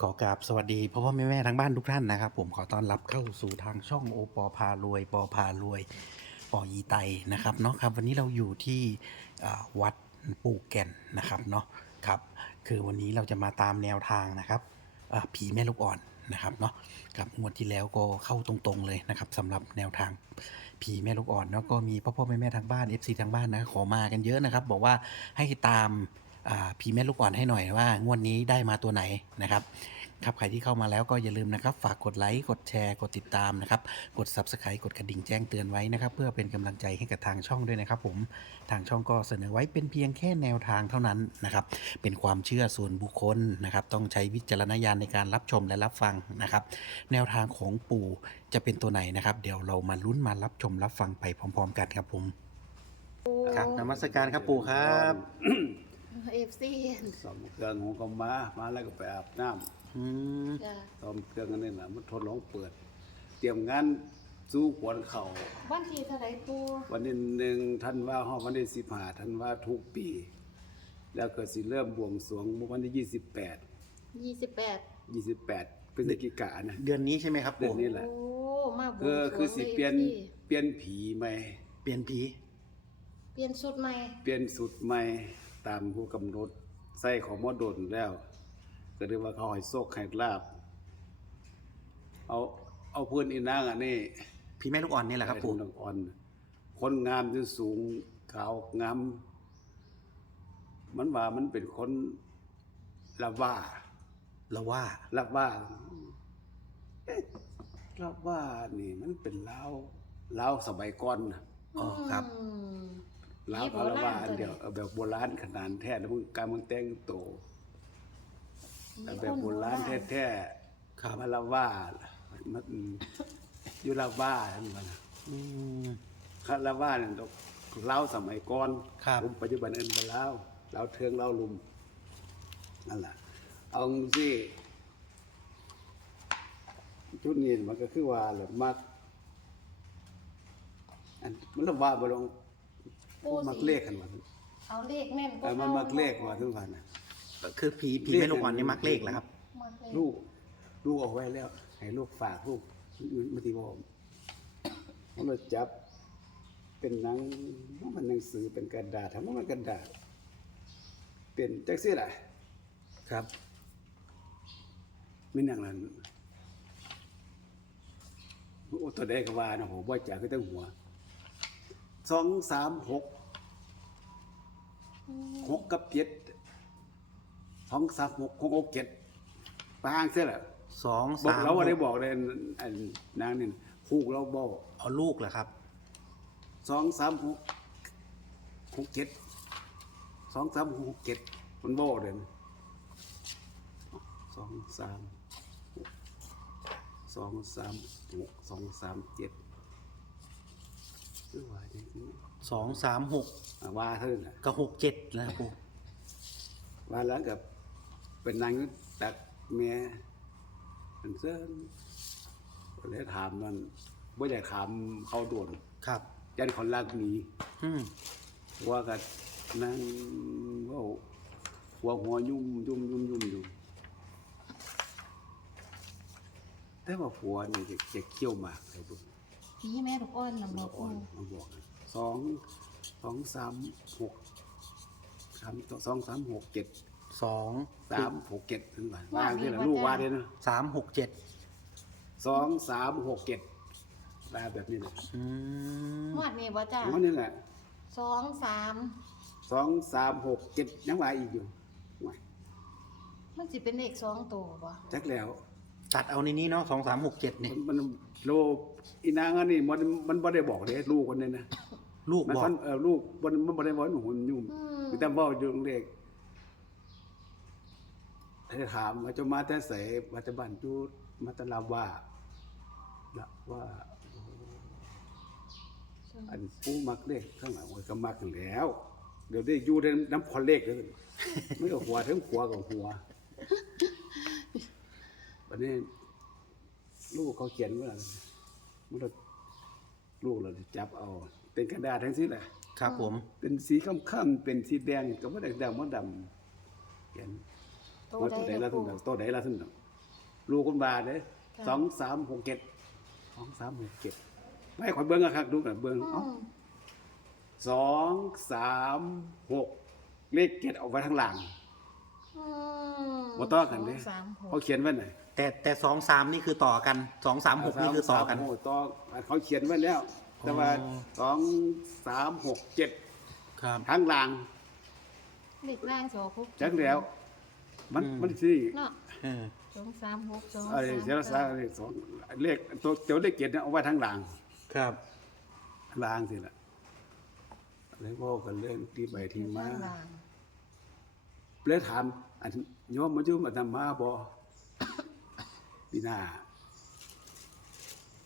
ขอกราบสวัสดีพ่อพ่อแม่แม่ทั้งบ้านทุกท่านนะครับ ผมขอต้อนรับเข้าสู่ทางช่องโอปอพารวย ปอพารวยปออีไตนะครับเนาะครับวันนี้เราอยู่ที่วัดปู่แก่นนะครับเนาะครับคือวันนี้เราจะมาตามแนวทางนะครับผีแม่ลูกอ่อนนะครับเนาะกับงวดที่แล้วก็เข้าตรงๆเลยนะครับสำหรับแนวทางผีแม่ลูกอ่อนแล้วก็มีพ่อพ่อแม่แม่ทางบ้าน FC ทางบ้านนะขอมากันเยอะนะครับ บอกว่าให้ตาม พีแม่ลูกอ่อนให้หน่อยว่างวดนี้ได้มาตัวไหนนะครับครับใครที่เข้ามาแล้วก็อย่าลืมนะครับ ฝากกดไลค์กดแชร์กดติดตามนะครับ กด Subscribe กดกระดิ่งแจ้งเตือนไว้นะครับ เพื่อเป็นกำลังใจให้กับทางช่องด้วยนะครับ ผมทางช่องก็เสนอไว้เป็นเพียงแค่แนวทางเท่านั้นนะครับ เป็นความเชื่อส่วนบุคคลนะครับ ต้องใช้วิจารณญาณในการรับชมและรับฟังนะครับ แนวทางของปู่จะเป็นตัวไหนนะครับ เดี๋ยวเรามาลุ้นมารับชมรับฟังไปพร้อม ๆ กันครับผม ครับนมัสการครับปู่ครับ เอฟซีสมเครื่องของก็มามาแล้วก็ไปอาบน้อืมจ้ะำซ่อมเครื่องอันนี้นะมันทดลองเปิด เตรียมงานสู้ขวนเข่าวันที่เท่าไหรปูวันนี้หนึ่งท่านว่าห้องวันที่สิบห้าท่านว่าทุกปี แล้วก็สิเริ่มบวงสรวงเมื่อวันที่ยี่สิบแปดยี่สิบแปดยี่สิบแปดพฤศจิกายนนะเดือนนี้ใช่ไหมครับเดือปู่นนี้แหละ โอ้มาบวงคือสรวงคือสิเปลี่ยนลเปลี่ยนผีใหม่ เปลี่ยนผี เปลี่ยนชุดใหม่เปลี่ยนสุดใหม่ ตามผู้กำหนดใส่ของมอดนแล้ว ก็เรียกว่าเขาให้โซกให้ลาบ เอาเอาเพื่อนอีนางอันนี้พี่แม่ลูกอ่อนนี่แหละครับปู่เป็นนางอ่อน คนงามที่สูงขาวงามมันว่ามันเป็นคนละว่าเราว่าละว่าเอ๊ะละว่านี่ มันเป็นลาวลาวสมัยก่อนน่ะอ๋อครับม ลาวกับละว่าอันเดียวเอาแบบโบราณขนาดแท้แล้วมึงการมึงแต่งโตวแต่แบบโบราณแท้ๆครับมาละว่ามันอยู่ละว่าท่านว่านะอืมคาราว่าเนี่ยเล่าสมัยก่อนครับผมปัจจุบันเอินไปแล้วเล่าเทิงเล่าลุมนั่นแหละเอาสิชุดนี้มันก็คือว่าแหละมักอันมันละว่าบ่ลง ปูมักสิเลขกันว่าเอาเลขแม่นเออมันมักเลขว่าทุกวันน่ะ คือผีผีแม่ลูกอ่อนนี่มักเลขเหรอครับ มักเลขลูกลูกเอาไว้แล้ว ให้ลูกฝากลูกมันทีบอกมันมาจับ เป็นหนังมันหนังสือเป็นกระดาษทำมันกระดาษ เป็นแจ็คซี่แหละครับ ไม่นั่งนั้นโอ้ตัวใดก็ว่านะโหบ่จ่าคือตั้งหัวสองสามหก หกกับเจ็ดสองสามหกหกหกเจ็ดปางเสียแหละสองบอกสามเราว่าได้บอกเลยอันนางนี่คู่เราบอกเอาลูกเหรอครับ สองสามหกหกเจ็ดสองสามหกเจ็ดมันบอกเลยนะสองสามหกสองสามหกสองสามเจ็ดคือว่าจังซี่ สองสามหกอะว่าเท่านั้นน่ะกับหกเจ็ดนะครับปู่ว่าแล้วกับเป็นนางอยู่ตักแม่มันเส้นก็เลยถามมันไม่อยากถามเขาโดนครับ ยันคนลากหนีอืมว่ากันนั่งเว่าหัวหัวยุ่มยุ่มยุ่มยุ่มอยู่แต่ว่าผัวนี่จะจะเคี่ยวหมากเลยบุญผีแม่ลูกอ่อนลำบมาอกอ่อนมาบอกนะ สองสองสามหกสามสองสามหกเจ็ดสองสามหกเจ็ดถึงว่าว่างที่ละลูกว่าเลยนะสามหกเจ็ดสองสามหกเจ็ดว่าแบบนี้นะอืมงวดนี้บ่จ้ะเพราะนี่แหละสองสามสองสามหกเจ็ดยังว่าอีกอยู่ว่ามันสิเป็นเลขสองตัวบ่จักแล้วตัดเอาในนี้เนาะสองสามหกเจ็ดนี่มันโลอีนางอันนี้มันมันบ่ได้บอกเด้ลูกคนนี้นะ ลูกมันบอกฟันเออลูกมันมันบ่ได้บอกหนูมันยุ่มอืมมีแต่เว้าอยู่เล็กให้ถามว่าจะมาแต่ไสมาแต่บ้านจูดมาแต่ลาว่าละว่า อันผู้มักเลขข้างหลังมันก็มักแล้ว เดี๋ยวได้อยู่ในน้ำพอเลขเลยไม่ก็หัวทั้งหัวกับหัววันนี้ ลูกเขาเขียนว่ามันก็ลูกเราจะจับเอา เป็นกระดาษทั้งสิ้นแหละครับผม เป็นสีค่ำๆเป็นสีแดงก็ไม่ได้ดำว่าดำเขียนตัวว่าใดตัวใดละล่ะทุปูนตัวใดละทุนลูกคุณบาเด้ค่ะสองสามหกเจ็ดสองสามหกเจ็ดไม่ขอยเบิ้งอะครับดูกันเบิ้งอืเอ้ามสองสามหกเลขเจ็ดออกไปทางหลังอืมบ่ต่อกันเด้สงสามหกเขาเขียนไว้ไหนแต่แต่สองสามนี่คือต่อกันสองสามหกนี่คือต่อกันโอ้ต่อเขาเขียนไว้แล้ว แต่ว่าอ๋อสองสามหกเจ็ดครับทางหลังเด็กร่างสองหกจักแล้ว มันอืมมันสิเนาะเออสองสามหกสองอะไรสามเสียสาเลขสองเลขตัวเดี๋ยวเลขเจ็ดเนี่ยเอาไว้ทางหลังครับหลังสิล่ะเลยเว่ากันเรื่องที่ไปที่มาข้งล่างเลยถามอันโยมมายุ่มอาตมาบ่ปีหน้า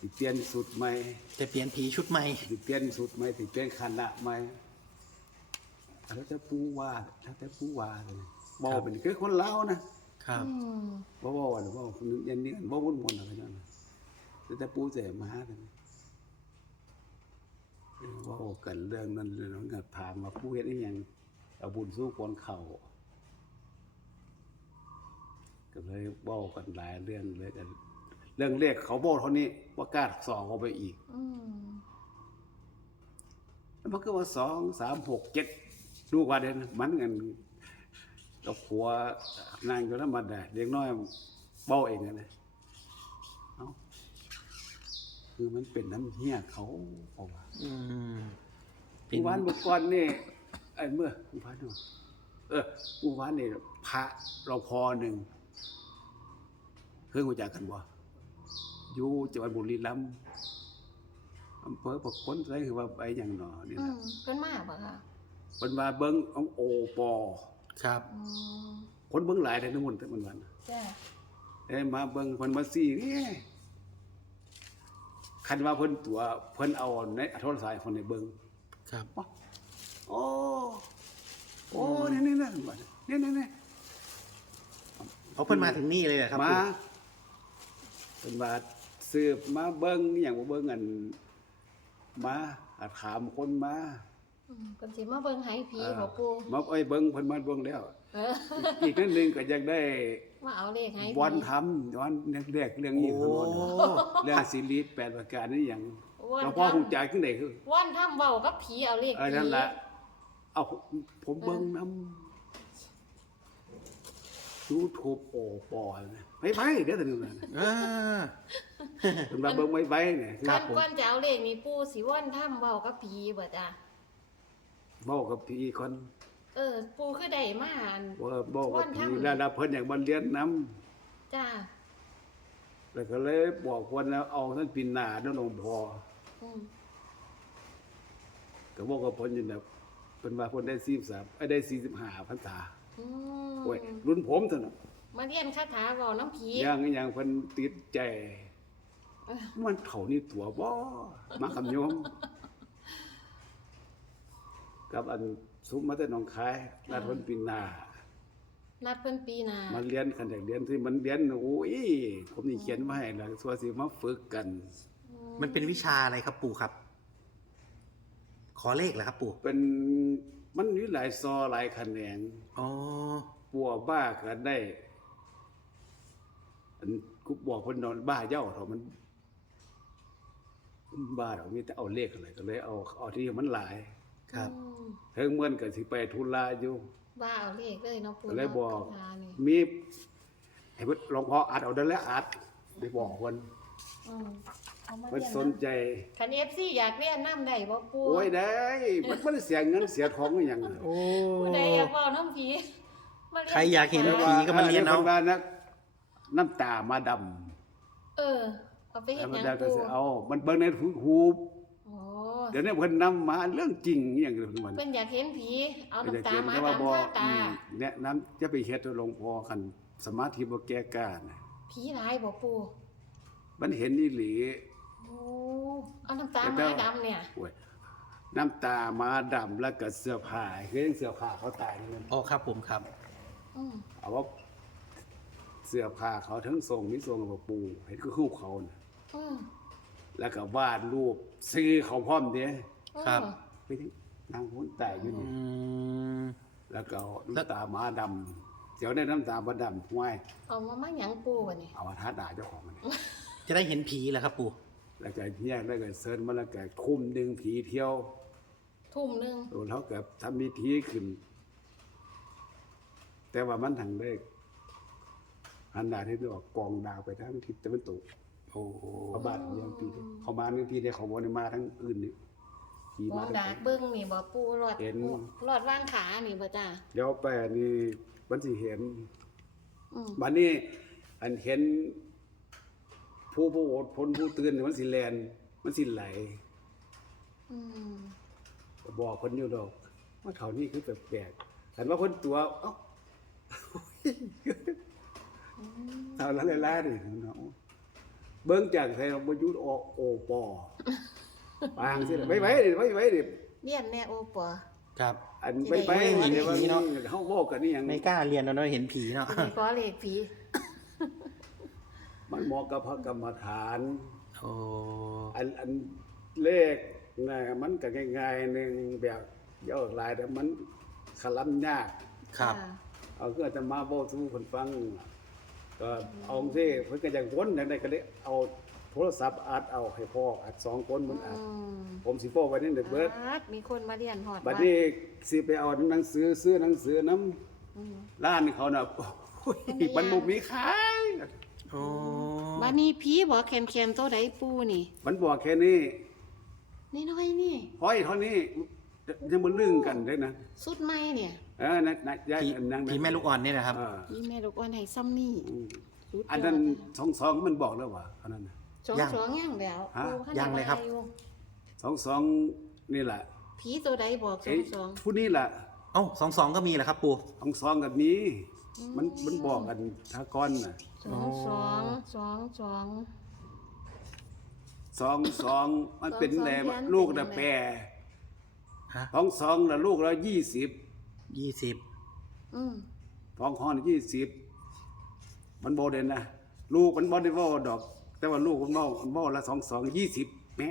สิเปลี่ยนสุดไหมจะเปลี่ยนผีชุดใหม่ สิเปลี่ยนสุดไหมสิเปลี่ยนคณะไหมแล้วแต่ผู้ว่าแล้วแต่ผู้ว่าเลยบอกเป็นคือคนเล่าวนะครับอืมบ่บ่ว่าหรือว่าคนนึงยันนี่บ่วุ่นวนอะไรนั่นน่ะแล้วแต่ผู้เสมาหากันเออเว่ากันเรื่องนั้นเรื่องนั้นก็ถามมาผู้เฮ็ดอีหยังเอาบุญสู้คนเขาก็เลยเว้ากันหลายเรื่องเลยกัน เรื่องเลขเขาบอกเท่านี้ว่ากล้าสองเขาไปอีกอืมแล้วมันก็ว่าสองสามหกเจ็ดดูกว่าเด่นมันเงินกับผัวนางอยู่แล้วมันได้เด็กน้อยเบ้าเองอะนะเอ้าคือมันเป็นน้ำเหี้ยเขาบอกว่าอืมเป็เมื่อวานเมื่อก่อนนี่ไอ้เมื่อเมื่อวานเนอะเออเมื่อวานนี่พระเราพอหนึ่งเพิ่งรู้จักกันบ่ อยู่จังหวัดบุรีรัมย์อำเภอประคนใช่คือว่าไปอย่างหนอนี่อืนะมเป็นมากปะคะเป็นมาเบิ้งของโอปอครับ อืมคนเบิ้งหลายแต่ทั้งหมดมันวันจ้าเอ้ยมาเบิ้งเพิ่นมาซี่นี่คันว่าเพิ่นตัวเพิ่นเอาในโทรศัพท์คนในเบิ้ง ครับ โอ้ โอ้นี่นี่นี่นี่นี่นี่เขาเพิ่นมาถึงนี่เลยเหรอครับมาปู่เป็นว่า สืบมาเบิ้งอหย่างว่าเบิ้งอันมาอาถามคนมาอืมเป็นสิมาเบิ่งไหผีเออบ่ปูมาเอ้ยเบิ้งเพิ่นมาเบิ้งแล้ว เอออีกนิดนึงก็อยากได้ว่าเอาเลขไหผีวันทำวันแรกๆเรื่องนี้โอ้ทั้งหมดเรื่องสิริแปดประการนี่อย่างวันเราพ่อทำหูใจขึ้นไหนคือ วันทำเว้ากับผีเอาเลขเออผีนั่นแหละเอาผมเบิ้งน้ำ ยูทูบโอปอยนะไปไปเดี๋ยวแต่นึงนะเออเป็นมาเบิ้งไปไปเนี่ยครัวับนผม ก่อนจะเอาเลขนี้ปูสิวันทำเว้ากับผีบ่จ้าบอกกับพี่คนเออ ปูคือได้มาอัน ว่าบอกกับวันพี่ทำแล้วนะเพิ่นอยากมาเรียนน้จ้าำแล้วก็เลยบอกคนแล้วเอาท่านปีนหน้านั่นหลวงพ่ออืมก็บอกกับเพิ่นอยู่นะเป็นว่าเพิ่นได้สี่สามได้สี่สิบห้าพรรษาอืม โอ้ยรุ่นผมเท่านั้นมาเรียนคาถาเว้าน้ำผี อย่างอย่างเพิ่นติดใจ มันเท่านี้ตัวบ่มาคำโยม กับอันสุมมาแต่หนองคายลาดพ้นปีนา นัดเพิ่นปีหน้ามาเรียนกันอย่างเรียนที่มันเรียนโอ้ยผมนี่เขียนมาให้แล้วสัวสิมาฝึกกัน มันเป็นวิชาอะไรครับปู่ครับ ขอเลขเหรอครับปู่เป็น มันมีหลายซอหลายแขนงอ๋อปัวบ้ากันได้ อันกูบอกคนนอนบ้าเย้าเถอะมันบ้าเรามีแต่เอาเลขอะไรก็เลย เอาเอาที่มันหลายครับอืมเพิ่งเมื่อนก็สิไปทุลาอยู่ ว่าเอาเลขเลยเนาะปูก็เลยบอกคาถานี่มีให้เพิ่นหลวงพ่ออัดเอาได้แล้วอัดได้บอกคน อืมเอามาเพิ่นเรียนสนใจ คัน FC อยากเรียนน้ำได้บ่ปูโอ้ยได้ มันบ่ได้เสียเงินเสียทองอหย่างนั้นโอ้ ผู้ใดอยากเว้าน้ำผีมาเรีนใครอยากเห็นคาถผีก็มาเรียนเอา พิ่ว่านะน้ำตามาดำเออเอาไปเฮ็ดธรรหมยังดาก็ปูสิเอา มันเบิ่งในหูบโอ้เดี๋ยวนี้เพิ่นนำมาเรื่องจริงอหย่างนี้มัน เพิ่นอยากเห็นผีเอาน้ำตามาแต่ว่าดำบ่ข้าตาอืมแนะนำจะไปเฮ็ดให้หลวงพ่อคันสมาธิบ่แก่กล้านะผีหลายบ่ปู มันเห็นอีหลีโอ้เอาน้ำตาแต่มาว่าดำเนี่ย โอ้ยน้ำตามาดำแล้วก็เสื้อผ้าคือเสื้อผ้าเขาตายนั่นอ๋อครับผมครับ อืมเอาว่าเสื้อผ้าเขาทั้งทรงนี่ทรงกับปูเห็นก็คู่เขาน่ะอืมแล้วก็วาดรูปซื้อเขาพร้อมเด้ครับ ไปที่นางหุ่นตายอยู่อืนี่มแล้วก็เอาน้ำตามาดเดี๋ยวได้น้ำตาบ่ดำห้วยเอามามาหยังปูวะนี่เอามาท้าด่าเจ้าของมัน จะได้เห็นผีเหรอครับปู่แล้วก็แยกแล้วก็เซิร์นมาแล้วก็คุมดึงผีเที่ยวทุ่มหนึงโดนเขากับทำมีทีขึ้น แต่ว่ามันทางได้หันหน้าที่ออกกองดาวไปทางทิศตะวันตกโอ้โหเขาบ้านยังปีเดียวเขามาหนึ่งปีเดียวเขาบนมาทั้งอื่นนี่ขี่มอมางทั้งดากเบิ่งนี่บ่ปูรอดเห็นรอดว่างขานี่บ่จ้าเดี๋ยวไปนี่มันสิเห็น อืม บัดนี้อันเห็น ผู้ผู้อดพ้นผู้ตื่นนี่มันสิแลนมันสิไหลอืมก็บอกคนอยู่ดอกว่าเขานี่คือแปลกๆแต่ว่าคนตัวเอ้าเอาละเลยล่ะดิเนาะเบิ่งจากไทยเราบ่หยุดออกโอปอปางสิล่ะไว้ไว้ดิไว้ไว้ดิเรียนแน่โอปอครับ อันไว้ไว้ที่ไหนเดี๋ยวว่าผีเนาะเฮาเว้ากันนี่หยังไม่กล้าเรียนเราเนาะเห็นผีเนาะมีขอเลขผี มันเหมาะกับพระกรรมฐาน โอ้อันอันเลขนะมันก็ง่ายๆหนึงแบบย่อหลายแต่มันขลันยาก ครับะเอาก็จะมาเว้าสู่เพิ่นฟังก็เอาซิเพิ่นก็อยากวนจังได๋ก็เลยเอาโทรศัพท์อัดเอาให้พ่ออัดสองคนมันอัด อืมผมสิพ่อไว้ในเบิดอาดมีคนมาเรียนฮอดบัดนี้สิไปเอาหนังสือซื้อหนังสือน้อืมำร้านเขาน่ะโอ้ยมันบ่มีขาย โอ้บัดนี้ผีบอกแคนๆตัวใดปูนี่มันบอกแค่นี้น้อยๆนี่ ห้อยเท่านี้ยังบ่ลึงกันเด้นะสุดใหม่เนี่ยเออนะนะยายผีอันนางผีแม่ลูกอ่อนนี่นะครับ เออพี่แม่ลูกอ่อนให้ซ้ำนี่อืมสุดยดอันนั้นสองสองมันบอกแล้วว่าอันนั้นน่ะ สองยังสองย่างแล้วฮะ ปูข้ายังเลยครับอาสองสองนี่แหละผีตัวใดบอกสอเอ้งยสองผู้นี้แหละเอ้าสองสองก็มีเหรอครับปู่สองสองกับนี้ มันมันบอกกันทากอนน่ะ สองสองสองสอง สองสองมันเป็นสองสองแต่เขียนลูกเป็นน่ะยังไงแปรฮะสองสองน่ะลูกละยี่สิบยี่สิบอืมสองห้องยี่สิบมันโบเด่นนะลูกมันบอได้เว่าดอก แต่ว่าลูกมันเว่ามันเว่าละสองสองยี่สิบแม่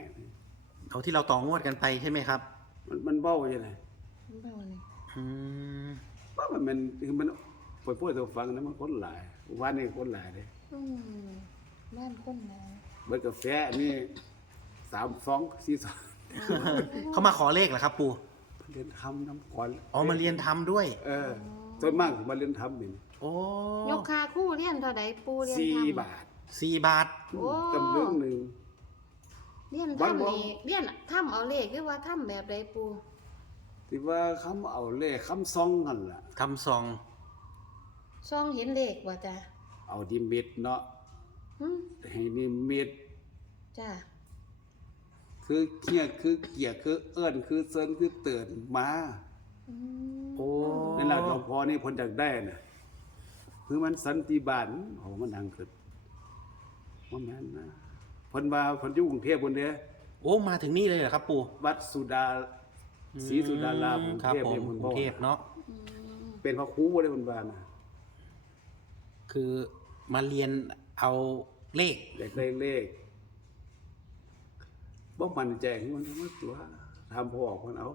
เอาที่เราต่องวดกันไปใช่ไหมครับ มันมันเบ้าอย่างไรเบ้านี่อืมว่ามันมันคือมันปล่อยพูดตัวฟังนะมันคนหลาย วันนี้คนหลายเลยอืมบ้านคนมาเบิดกาแฟนี่สามสองสี่สองเขามาขอเลขเหรอครับ ปู่เรียนทำน้ำขวัญอ๋อมาเรียนทำด้วย เออส่วนมากมาเรียนทำนี่โอ้ยกคาคู่เรียนเท่าใดปูเรียนสี่ทำ บาทสี่บาท โอ้ จำเรื่องหนึ่ง เรียนบ้านบ่ ทำนี่เรียนทำเอาเลขหรือว่าทำแบบใดปูที่ว่าคำเอาเลขคำซองนั่นล่ะ ทำซอง ซ่องเห็นเลขว่าจ้ะเอาดิมิตเนาะหึให้นิมิต จ้ะคือเกียร์คือเกียร์คือเอิ้นคือเซินคือเตือนมาอืมโอ้นั่นแหละหลวงพ่อนี่เพ้นอยากได้น่ะคือมันสันติบาลโอ้มันดังขึ้นว่าแม่นนะเพิ่นว่าเพิ่นอยู่กรุงเทพฯพุ่นเด้โอ้มาถึงนี่เลยเหรอครับปู่วัดสุดาศรีสุดารามครับกรุงผมเทพเนี่ยเพิ่นกรุบอกงเทพเนาะ อืมเป็นพระครูบ่ได้เพิ่นว่านะ คือมาเรียนเอาเลข อยากได้เลขบ่มั่นใจคือมันว่าตัวทำพ่อเพิ่นเอา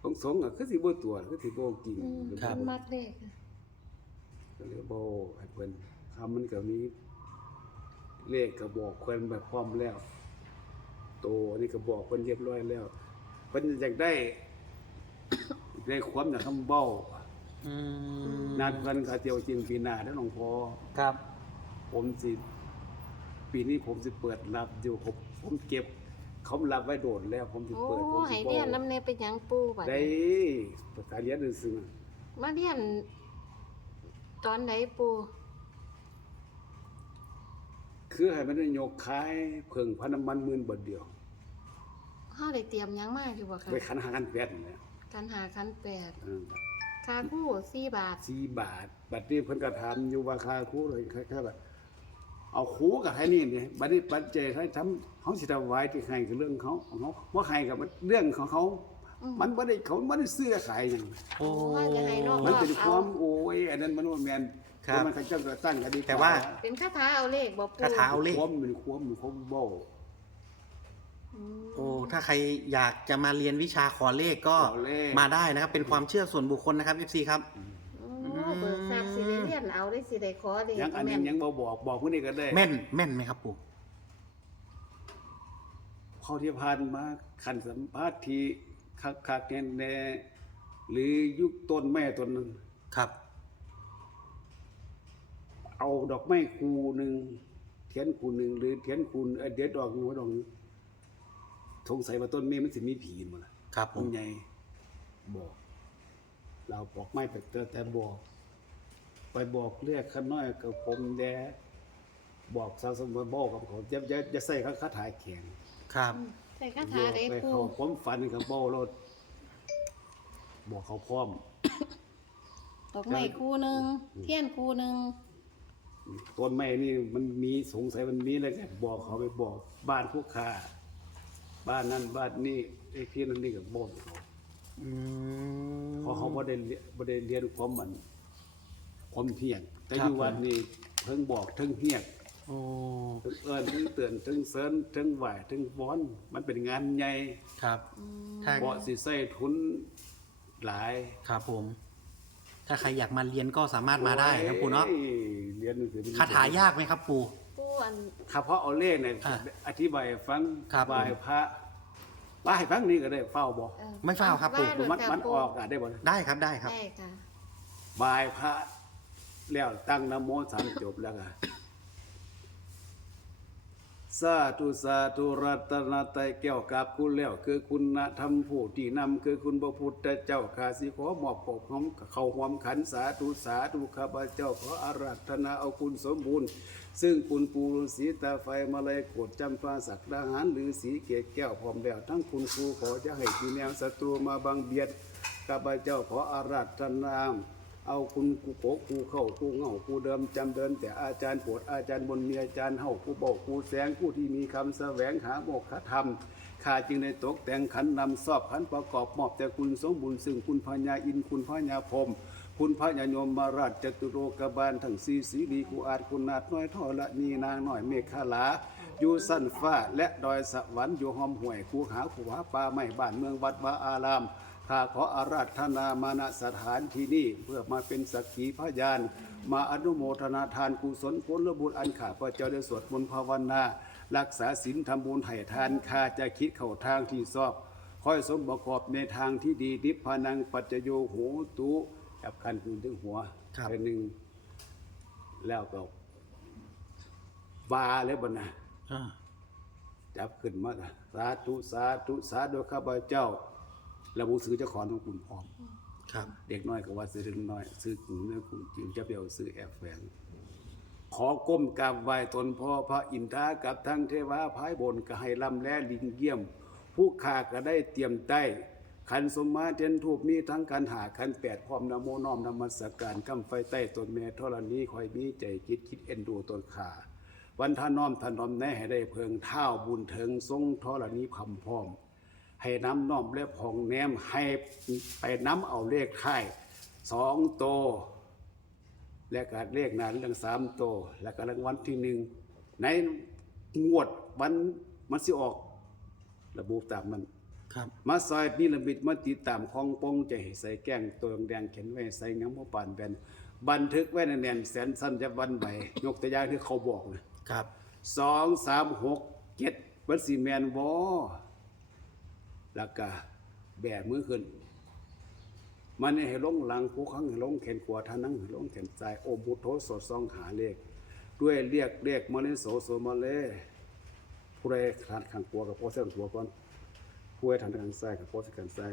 ของสงฆ์อะคือสิบ่ตัวคือสิบ่จริงอืมครับเพิ่นมักเลขอะก็เลยบ่ให้เพิ่นคำมันก็มีเลขก็บอกเพิ่นแบบพร้อมแล้ว โตอันนี้ก็บอกเพิ่นเรียบร้อยแล้วเพิ่นอยากได้ ได้ความจากคำเบ้า อืมนัดเพิ่นก็เที่ยวจริงปีหน้าเด้อหลวงพ่อครับ ผมสิปีนี้ผมสิเปิดรับอยู่ผมผมเก็บ เขารับไว้โดดแล้ว ผมสิโอ้เปิดผมสิให้บอเรียนกนำแน่เป็นหยังปูบัดได้นี้ภาษาเรียนซื่อมาเรียนตอนไหนปูๆคือให้มันได้ยกขายเพิ่งพันน้ำมันหมื่นบาทเดียวเฮาได้เตรียมหยังมาอยู่บ่คะไปคันหากันแปดนี่แหละการหาคันแปดเออ ค่าคู่4บาทสี่บาท บัดนี้เพิ่นก็ถามอยู่ว่าค่าครูเลยแค่แบบเอาครูกับให้นี่นี่บัดนี้ปัจเจกให้ทำเขาสิถวายที่ให้คือเรื่องเขาของเขาบ่ให้กับมันเรื่องของเขาอืมมันบ่ได้เขาบ่ได้ซื้อขายหยังโอ้ว่าจะให้นอกมันเป็นเอาความโอ้ยอันนั้นมันว่าแม่นครับมันเขาเจ้าก็ตั้งกันดีแต่ว่า เป็นคาถาเอาเลขบ่ปูคาถาเอาเลขความเป็นความเป็นความเบ้าอืม โอ้ถ้าใครอยากจะมาเรียนวิชาขอเลขก็ขอเลข มาได้นะครับ เป็นความเชื่อส่วนบุคคลนะครับ FC ครับ โอ้เบิกทราบสิได้เรียนเอาได้สิได้ขอได้ยังอันนี้ยังบ่บอกบอกผู้นี้ก็ได้แม่นแม่นไหมครับปู่เขาที่ผ่านมาขันสัมภาษณ์ทีคักคักแน่แน่ๆหรือยุคต้นแม่ต้นนึงครับ เอาดอกไม้คูหนึ่งเทียนคูหนึ่งหรือเทียนคูเอ่อเดียวดอกหนึ่งว่าดอกหนึง สงสัยว่าต้นเมฆมันสิมีผีมั้ล่ะครับผผมมใหญ่บอก เราบอกไม่ไปเจอแต่บอก ไปบอกเรียกข้าน้อยกับผมแดบอกสาวสมบูรณ์บอกกับเขาจะจะจะใส่เขาคาถาแข็งครับใส่คาถาได้ไปปูเขาผมฝันกับบอกรถบอกเขาพร้อม ดอกไม้คู่หนึงเทียนคู่หนึงต้นไม้นี่มันมีสงสัยมันมีอะไรกันบอกเขาไปบอกบ้านพวกข้า บ้านนั้นบ้านนี้ไอ้ที่นั่นนี่กับบอกเขาอืม เพราะเขาบ่ได้เรียนบ่ได้เรียนความมันความเพียรแต่ครัอบยู่วัดผมนี่เพิ่งบอกเพิ่งเฮียก โอ้เพิ่งเอิ้นเพิ่งเตือนเพิ่งเซินเพิ่งไหวเพิ่งฟ้อน มันเป็นงานใหญ่ครับอืมถ้า บ่สิใช้ทุนหลายครับผม ถ้าใครอยากมาเรียนก็สามารถมาได้ครับปู่เนาะโอ้ยเรียนหนังสือคาถายากไหมครับปู่ปู อัน ถ้าเพราะเอาเลขเนี่ยอะอธิบายให้ฟังครับ บายพระว่าให้ฟังนี่ก็ได้เฝ้าบ่เอ่อไม่เฝ้าครับปู่ว่โดยมันค่ะมันปูออกอะได้บ่ได้ครับได้ครับ ได้ค่ะ บายพระแล้วตั้งนะโมสามจบแล้วก็ สาธุสาธุรัตนไตรัยแก้วกราบคุณแล้ว คือคุณธรรมผู้ที่นำคือคุณพระพุทธเจ้าข้าสิขอมอบปกหอมเข้าหอมขันสาธุสาธุข้าพเจ้าขออาราธนาเอาคุณสมบูรณ์ ซึ่งคุณปูฤาษีตาไฟมาเลยโกดจำปาศักดาหารหรือสีเกศแก้วพร้อมแล้ว ทั้งคุณครูขอจะให้ที่แนวศัตรูมาบังเบียดข้าพเจ้าขออาราธนา เอาคุณกูโกะกูเข้ากูเหงากูเดิมจำเดิน แต่อาจารย์ปวดอาจารย์บนมีอาจารย์เฮากูบอกกูแสงผู้ที่มีคำแสวงหาโมกขธรรมข้าจึงได้ตกแต่งขันนำสอบขันประกอบมอบแต่คุณสมบูรณ์ซึ่งคุณพญาอินคุณพญาพรมคุณพญายมมาราชจตุโลกบาลทั้งสีสีดีกูอาจคุณนาดน้อยท่อละนีนางหน้อยเมฆขลาอยู่สั้นฟ้าและดอยสวรรค์อยู่หอมห่วยคูหาขวาป่าไม้บ้านเมืองวัดวาอาราม ข้าขออาราธนามาณสถานที่นี้เพื่อมาเป็นสักขีพยาน มาอนุโมทนาทานกุศลผลบุญอันข้าพระเจ้าได้สวดมนต์ภาวนา รักษาศีลทำบุญให้ทานข้าจะคิดเข้าทางที่ชอบคอยสมประกอบในทางที่ดีนิพพานังปัจจโยโหตุจับคันคุณถึงหัวครับแค่หนึ่งแล้วก็วาเลยบนนะอ่า จับขึ้นมาจ้ะสาธุสาธุสาธุข้าพเจ้า ระบุซื้อเจ้าของของคุณพร้อม ครับ เด็กน้อยก็ว่าซื้อเด็กน้อย ซื้อกลุ่มเนื้อกลุ่มจิ๋วจะไปเอาซื้อแอบแฝงขอก้มกราบไหว้ตนพ่อพระอินทรากับทั้งเทวาพายบนก็ให้ลำแลลิงเยี่ยม ผู้ขาก็ได้เตรียมใต้ขันสมมาเจนทูปมีทั้งขันหาขันแปดพร้อมนโมน้อมนมัสการกำไฟใต้ตนแม่ธรณีคอยมีใจคิดคิดเอ็นดูตนขาวันท่าน้อมท่านน้อมแน่ให้ได้เพิงเท่าบุญเถิงทรงธรณีคำพร้อม ให้น้ำน้อมและผ่องแนมให้ไปน้ำเอาเลขไข่ายสองโตวและก็เลขหนั้นเรื่องสามโตวและก็รางวัลที่หนึ่งในงวดวันมันสิออก ระบุตามมันครับมาซอยนิรมิตมาติดตามของปงใจให้ใส่แก้งตัวแดงๆเขียนไว้ใส่งามบ่ปานแบนบันทึกไว้แน่นๆแสนสั้นจะวันใบยกตัวอย่างที่เขาบอกนะครับสองสามหกเจ็ดวันสีแมนบอ แล้วก็แบมือขึ้น มันให้ลงหลังผู้ข้างให้ลงแขนขวาท่านั่งให้ลงแขนซ้ายโอมพุทโธสดซองหาเลข ด้วยเรียกเรียกมาเลโสโสมาเลผู้ใดทานข้างขวากับผู้เส้นขวาก่อนผู้ให้ทางทางซ้ายกับโพสกันซ้าย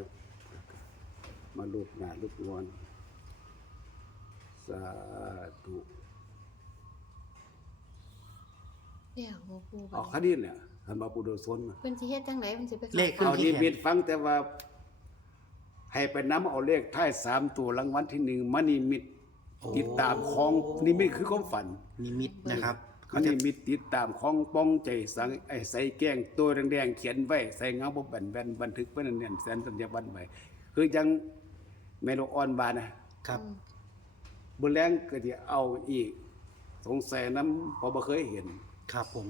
มาลูกหนาลูกงอนสาธุเดี๋ยวบ่ปูบัเอาดคดีเนี่ย ท่านมาปูโดซนมาเพิ่นสิเฮ็ดจังไดเพิ่นสิไปเลขขึ้นเอาที่นิแขมินตฟังแต่ว่า ให้ไปน้ำเอาเลขท้ายสามตัวรางวัลที่หนึ่งมานิมิตโอ้ ติดตามของนิมิตคือความฝันนิมิตนะครับมัเขานจะนิมิตติดตามของป้องใจสังไอ้ใส่แก้งตัวแดงๆเขียนไว้ใส่เงาบแบนแบนบันทึกไว้นั่นเนี่ยแสนสัญญาบันไว้คือยังเมโลออนบานนะครับบุแรงก็จะเอาอีก สงสัยน้ำเพอบ่เคยเห็น ครับผม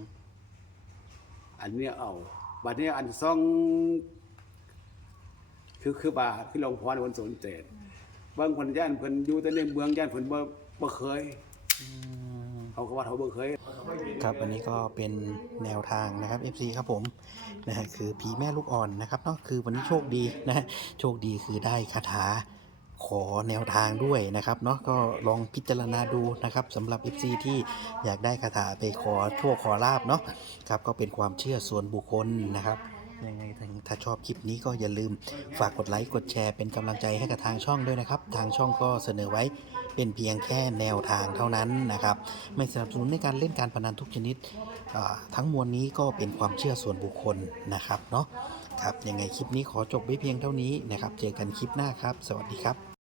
อันเนี้ยเอาบัดเนี้ยอันซ่อง คือคือบาคือหลวงพ่อในวันสนเจตบางคนย่านเพิ่นอยู่แต่ในเมืองย่านเพิ่นบ่บ่เคยอืมเขาก็ว่าเขาบ่เคย ครับอันนี้ก็เป็นแนวทางนะครับ FC ครับผมนะฮะคือผีแม่ลูกอ่อนนะครับเนาะคือวันนี้โชคดีนะฮะโชคดีคือได้คาถา ขอแนวทางด้วยนะครับเนาะก็ลองพิจารณาดูนะครับสำหรับ FC ที่อยากได้คาถาไปขอโชคขอลาบเนาะครับก็เป็นความเชื่อส่วนบุคคลนะครับยังไงถ้าชอบคลิปนี้ก็อย่าลืมฝากกดไลค์กดแชร์เป็นกำลังใจให้กับทางช่องด้วยนะครับ ทางช่องก็เสนอไว้เป็นเพียงแค่แนวทางเท่านั้นนะครับ ไม่สนับสนุนในการเล่นการพนันทุกชนิดทั้งมวลนี้ก็เป็นความเชื่อส่วนบุคคลนะครับเนาะครับยังไงคลิปนี้ขอจบไว้เพียงเท่านี้นะครับ เจอกันคลิปหน้าครับ สวัสดีครับ